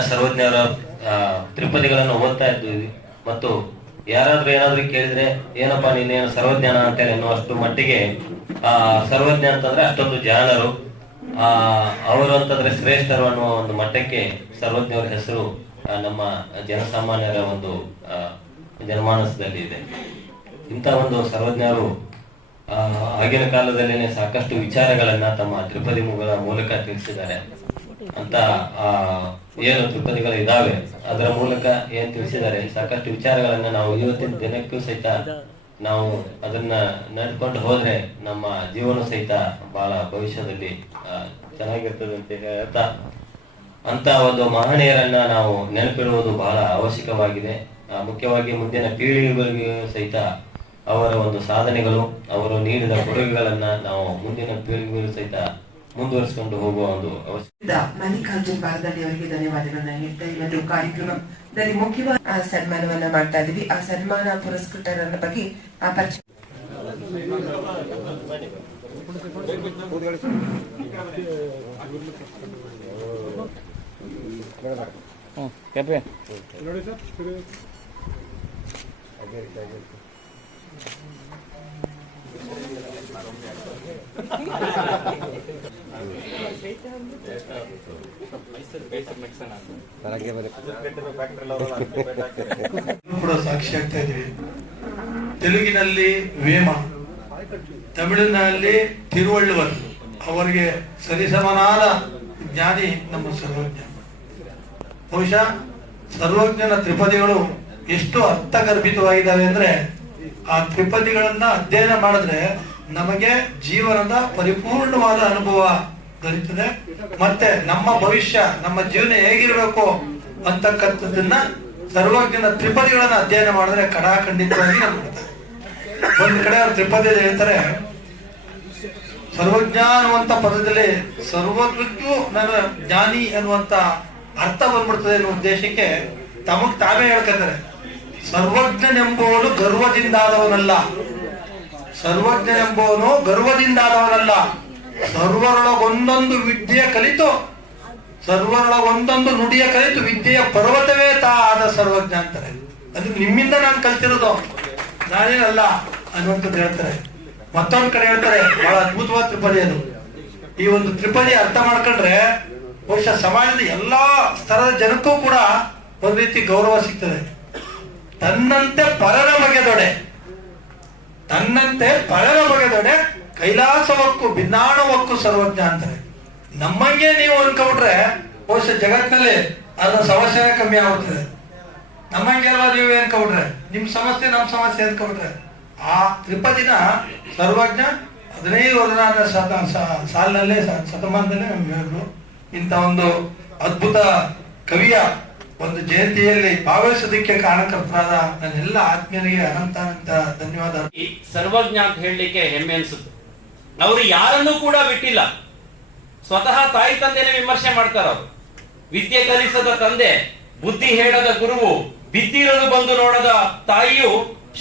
ಸರ್ವಜ್ಞರ ತ್ರಿಪದಿಗಳನ್ನು ಓದ್ತಾ ಇದ್ದೀವಿ ಮತ್ತು ಯಾರಾದ್ರೂ ಏನಾದ್ರೂ ಕೇಳಿದ್ರೆ, ಏನಪ್ಪಾ ನೀನೇನು ಸರ್ವಜ್ಞಾನ ಅಂತೇಳಿ ಅನ್ನುವಷ್ಟು ಮಟ್ಟಿಗೆ, ಆ, ಸರ್ವಜ್ಞ ಅಂತಂದ್ರೆ ಅಷ್ಟೊಂದು ಜಾಣರು. ಆ, ಅವರು ಅಂತಂದ್ರೆ ಶ್ರೇಷ್ಠರು ಅನ್ನುವ ಒಂದು ಮಟ್ಟಕ್ಕೆ ಸರ್ವಜ್ಞರ ಹೆಸರು ನಮ್ಮ ಜನಸಾಮಾನ್ಯರ ಒಂದು ಜನಮಾನಸದಲ್ಲಿ ಇದೆ. ಇಂಥ ಒಂದು ಸರ್ವಜ್ಞರು ಆಗಿನ ಕಾಲದಲ್ಲಿನೇ ಸಾಕಷ್ಟು ವಿಚಾರಗಳನ್ನ ತಮ್ಮ ತ್ರಿಪದಿಗಳ ಮೂಲಕ ತಿಳಿಸಿದ್ದಾರೆ. ಅಂತ ಏನು ತ್ರಿಪದಿಗಳು ಇದಾವೆ ಅದರ ಮೂಲಕ ಏನ್ ತಿಳಿಸಿದ್ದಾರೆ? ಸಾಕಷ್ಟು ವಿಚಾರಗಳನ್ನ ನಾವು ಇವತ್ತಿನ ದಿನಕ್ಕೂ ಸಹಿತ ನಾವು ಅದನ್ನ ನಡ್ಕೊಂಡು ಹೋದ್ರೆ ನಮ್ಮ ಜೀವನ ಸಹಿತ ಬಹಳ ಭವಿಷ್ಯದಲ್ಲಿ ಚೆನ್ನಾಗಿರ್ತದೆ ಅಂತ ಹೇಳ್ತಾ ಅಂತ ಒಂದು ಮಹನೀಯರನ್ನ ನಾವು ನೆನಪಿಡುವುದು ಬಹಳ ಅವಶ್ಯಕವಾಗಿದೆ. ಮುಖ್ಯವಾಗಿ ಮುಂದಿನ ಪೀಳಿಗೆಗಳಿಗೆ ಸಹಿತ ಅವರ ಒಂದು ಸಾಧನೆಗಳು, ಅವರು ನೀಡಿದ ಕೊಡುಗೆಗಳನ್ನ ನಾವು ಮುಂದಿನ ಪೀಳಿಗೆಗಳು ಸಹಿತ ಮುಂದುವರಿಸಿಕೊಂಡು ಹೋಗುವ ಒಂದು ಅವಶ್ಯಕ ದ ಮಲ್ಲಿಕಾರ್ಜುನ್ ಬಾರದಲ್ಲಿ ಅವರಿಗೆ ಧನ್ಯವಾದಗಳನ್ನ ಹೇಳ್ತಾ ಈ ಒಂದು ಕಾರ್ಯಕ್ರಮದಲ್ಲಿ ಮುಖ್ಯವಾದ ಆ, ಸನ್ಮಾನವನ್ನ ಮಾಡ್ತಾ ಇದೀವಿ. ಆ ಸನ್ಮಾನ ಪುರಸ್ಕೃತರ ಬಗ್ಗೆ ಆ ಪರಿಚಯ ಇನ್ನೂ ಕೂಡ ಸಾಕ್ಷಿ ಆಗ್ತಾ ತೆಲುಗಿನಲ್ಲಿ ವೇಮ, ತಮಿಳಿನಲ್ಲಿ ತಿರುವಳ್ಳುವರ್. ಅವರಿಗೆ ಸರಿಸಮನಾದ ಜ್ಞಾನಿ ನಮ್ಮ ಸರ್ವಜ್ಞ. ಬಹುಶಃ ಸರ್ವಜ್ಞನ ತ್ರಿಪದಿಗಳು ಎಷ್ಟು ಅರ್ಥಗರ್ಭಿತವಾಗಿದ್ದಾವೆ ಅಂದ್ರೆ ಆ ತ್ರಿಪದಿಗಳನ್ನ ಅಧ್ಯಯನ ಮಾಡಿದ್ರೆ ನಮಗೆ ಜೀವನದ ಪರಿಪೂರ್ಣವಾದ ಅನುಭವ ದೊರೀತದೆ ಮತ್ತೆ ನಮ್ಮ ಭವಿಷ್ಯ, ನಮ್ಮ ಜೀವನ ಹೇಗಿರಬೇಕು ಅಂತಕ್ಕಂಥದ್ದನ್ನ ಸರ್ವಜ್ಞನ ತ್ರಿಪದಿಗಳನ್ನ ಅಧ್ಯಯನ ಮಾಡಿದ್ರೆ ಕಡಾಖಂಡಿತವಾಗಿ ನಮ್ಗೆ. ಒಂದ್ ಕಡೆ ಅವ್ರು ತ್ರಿಪದಿ ಹೇಳ್ತಾರೆ, ಸರ್ವಜ್ಞ ಅನ್ನುವಂತ ಪದದಲ್ಲಿ ಸರ್ವಜ್ಞು ನನ್ನ ಜ್ಞಾನಿ ಅನ್ನುವಂತ ಅರ್ಥ ಬಂದ್ಬಿಡ್ತದೆ ಅನ್ನೋ ಉದ್ದೇಶಕ್ಕೆ ತಮಗ್ ತಾವೇ ಹೇಳ್ಕೊತಾರೆ. ಸರ್ವಜ್ಞನೆಂಬುವನು ಗರ್ವದಿಂದಾದವನಲ್ಲ. ಸರ್ವಜ್ಞನೆಂಬುವನು ಗರ್ವದಿಂದಾದವನಲ್ಲ. ಸರ್ವರೊಳಗೊಂದೊಂದು ವಿದ್ಯೆ ಕಲಿತು, ಸರ್ವರೊಳಗೊಂದೊಂದು ನುಡಿಯ ಕಲಿತು ವಿದ್ಯೆಯ ಪರ್ವತವೇ ತಾ ಆದ ಸರ್ವಜ್ಞ ಅಂತಾರೆ ಅದು ನಿಮ್ಮಿಂದ ನಾನು ಕಲ್ತಿರೋದು. ನಾನೇನಲ್ಲ ಅನ್ನುವಂಥದ್ದು ಹೇಳ್ತಾರೆ. ಮತ್ತೊಂದು ಕಡೆ ಹೇಳ್ತಾರೆ, ಬಹಳ ಅದ್ಭುತವಾದ ತ್ರಿಪದಿ ಅದು. ಈ ಒಂದು ತ್ರಿಪದಿ ಅರ್ಥ ಮಾಡ್ಕೊಂಡ್ರೆ ಬಹುಶಃ ಸಮಾಜದ ಎಲ್ಲಾ ಸ್ತರದ ಜನಕ್ಕೂ ಕೂಡ ಒಂದು ರೀತಿ ಗೌರವ ಸಿಗ್ತದೆ. ತನ್ನಂತೆ ಪರರ ಬಗೆದೊಡೆ ತನ್ನಂತೆ ಪರರ ಬಗೆದೊಡೆ ಕೈಲಾಸವಕ್ಕೂ ಭಿನ್ನಾಣವಕ್ಕೂ ಸರ್ವಜ್ಞ ಅಂತಾರೆ. ನಮ್ಮಂಗೆ ನೀವು ಅನ್ಕೊಂಡ್ರೆ ಬಹುಶಃ ಜಗತ್ತಿನಲ್ಲಿ ಅದರ ಸಮಸ್ಯೆ ಕಮ್ಮಿ ಆಗುತ್ತದೆ. ನಮ್ಮಂಗೆ ಅಲ್ವಾ ನೀವು ಅನ್ಕೊಂಡ್ರೆ? ನಿಮ್ ಸಮಸ್ಯೆ ನಮ್ಮ ಸಮಸ್ಯೆ ಅನ್ಕೊಂಡ್ರೆ. ಆ ತ್ರಿಪದಿನ ಸರ್ವಜ್ಞ ಹದಿನೈದು ಹದಿನಾರನೇ ಶತ ಸಾಲಿನಲ್ಲೇ ಶತಮಾನದಲ್ಲೇ ನಮ್ಗೆ ಹೇಳಿದ್ರು. ಇಂಥ ಒಂದು ಅದ್ಭುತ ಕವಿಯ ಒಂದು ಜಯಂತಿಯಲ್ಲಿ ಭಾಗವಹಿಸೋದಕ್ಕೆ ಕಾರಣಕರ್ತರಾದ ನನ್ನೆಲ್ಲ ಆತ್ಮೀಯರಿಗೆ ಅನಂತ ಅನಂತ ಧನ್ಯವಾದ. ಈ ಸರ್ವಜ್ಞ ಅಂತ ಹೇಳಲಿಕ್ಕೆ ಹೆಮ್ಮೆ ಅನ್ಸುತ್ತೆ. ಅವರು ಯಾರನ್ನು ಕೂಡ ಬಿಟ್ಟಿಲ್ಲ. ಸ್ವತಃ ತಾಯಿ ತಂದೆನೇ ವಿಮರ್ಶೆ ಮಾಡ್ತಾರ ಅವರು. ವಿದ್ಯೆ ಕಲಿಸದ ತಂದೆ, ಬುದ್ಧಿ ಹೇಳದ ಗುರುವು ಬಿದ್ದಿರಲು ಬಂದು ನೋಡದ ತಾಯಿಯು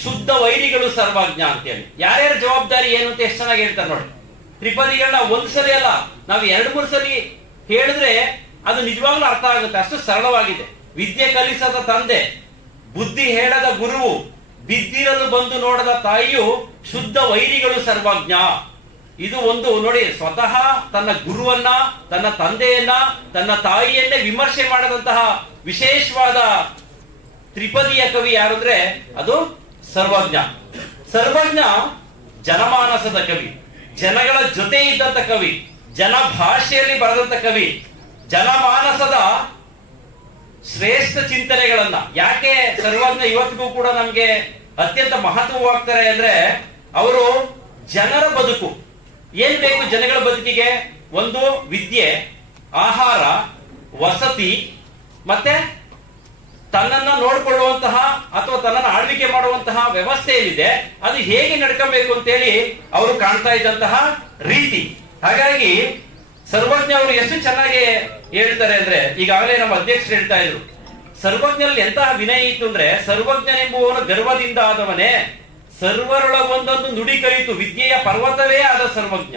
ಶುದ್ಧ ವೈರಿಗಳು ಸರ್ವಜ್ಞ ಅಂತೇಳಿ. ಯಾರ್ಯಾರ ಜವಾಬ್ದಾರಿ ಏನು ಅಂತ ಎಷ್ಟು ಚೆನ್ನಾಗಿ ಹೇಳ್ತಾರೆ ನೋಡಿ. ತ್ರಿಪದಿಗಳನ್ನ ಒಂದ್ಸಲಿ ಅಲ್ಲ, ನಾವು ಎರಡು ಮೂರು ಸಲಿ ಹೇಳಿದ್ರೆ ಅದು ನಿಜವಾಗ್ಲೂ ಅರ್ಥ ಆಗುತ್ತೆ. ಅಷ್ಟು ಸರಳವಾಗಿದೆ. ವಿದ್ಯೆ ಕಲಿಸದ ತಂದೆ, ಬುದ್ಧಿ ಹೇಳದ ಗುರುವು, ಬಿದ್ದಿರಲು ಬಂದು ನೋಡದ ತಾಯಿಯು ಶುದ್ಧ ವೈರಿಗಳು ಸರ್ವಜ್ಞ. ಇದು ಒಂದು ನೋಡಿ, ಸ್ವತಃ ತನ್ನ ಗುರುವನ್ನ, ತನ್ನ ತಂದೆಯನ್ನ, ತನ್ನ ತಾಯಿಯನ್ನೇ ವಿಮರ್ಶೆ ಮಾಡದಂತಹ ವಿಶೇಷವಾದ ತ್ರಿಪದಿಯ ಕವಿ ಯಾರು ಅಂದ್ರೆ, ಅದು ಸರ್ವಜ್ಞ. ಸರ್ವಜ್ಞ ಜನಮಾನಸದ ಕವಿ, ಜನಗಳ ಜೊತೆ ಇದ್ದಂತ ಕವಿ ಜನ ಭಾಷೆಯಲ್ಲಿ ಬರೆದಂತ ಕವಿ, ಜನಮಾನಸದ ಶ್ರೇಷ್ಠ ಚಿಂತನೆಗಳನ್ನ. ಯಾಕೆ ಸರ್ವಜ್ಞ ಇವತ್ತಿಗೂ ಕೂಡ ನಮ್ಗೆ ಅತ್ಯಂತ ಮಹತ್ವವಾಗ್ತಾರೆ ಅಂದ್ರೆ ಅವರು ಜನರ ಬದುಕು. ಏನ್ ಬೇಕು ಜನಗಳ ಬದುಕಿಗೆ? ಒಂದು, ವಿದ್ಯೆ, ಆಹಾರ, ವಸತಿ, ಮತ್ತೆ ತನ್ನನ್ನ ನೋಡಿಕೊಳ್ಳುವಂತಹ ಅಥವಾ ತನ್ನನ್ನು ಆಳ್ವಿಕೆ ಮಾಡುವಂತಹ ವ್ಯವಸ್ಥೆ ಏನಿದೆ, ಅದು ಹೇಗೆ ನಡ್ಕೋಬೇಕು ಅಂತೇಳಿ ಅವರು ಕಾಣ್ತಾ ಇದ್ದಂತಹ ರೀತಿ. ಹಾಗಾಗಿ ಸರ್ವಜ್ಞ ಅವರು ಎಷ್ಟು ಚೆನ್ನಾಗಿ ಹೇಳ್ತಾರೆ ಅಂದ್ರೆ ಈಗಾಗಲೇ ನಮ್ಮ ಅಧ್ಯಕ್ಷರು ಹೇಳ್ತಾ ಇದ್ರು ಸರ್ವಜ್ಞನಲ್ಲಿ ಎಂತಹ ವಿನಯ ಇತ್ತು ಅಂದ್ರೆ ಸರ್ವಜ್ಞನೆಂಬುವನು ಗರ್ವದಿಂದ ಆದವನೇ ಸರ್ವರೊಳಗೊಂದೊಂದು ನುಡಿ ಕಲಿತು ವಿದ್ಯೆಯ ಪರ್ವತವೇ ಆದ ಸರ್ವಜ್ಞ.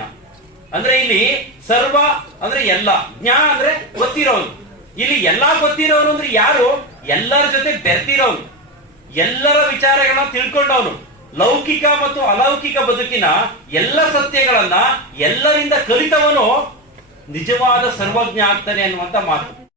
ಅಂದ್ರೆ ಇಲ್ಲಿ ಸರ್ವ ಅಂದ್ರೆ ಎಲ್ಲ, ಜ್ಞಾ ಅಂದ್ರೆ ಗೊತ್ತಿರೋನು. ಇಲ್ಲಿ ಎಲ್ಲಾ ಗೊತ್ತಿರೋನು ಅಂದ್ರೆ ಯಾರು? ಎಲ್ಲರ ಜೊತೆ ಬೆರ್ತಿರೋನು. ಎಲ್ಲರ ವಿಚಾರಗಳನ್ನ ತಿಳ್ಕೊಂಡವನು. ಲೌಕಿಕ ಮತ್ತು ಅಲೌಕಿಕ ಬದುಕಿನ ಎಲ್ಲ ಸತ್ಯಗಳನ್ನ ಎಲ್ಲರಿಂದ ಕಲಿತವನು ನಿಜವಾದ ಸರ್ವಜ್ಞ ಆಗ್ತಾನೆ ಅನ್ನುವಂತ ಮಾತು.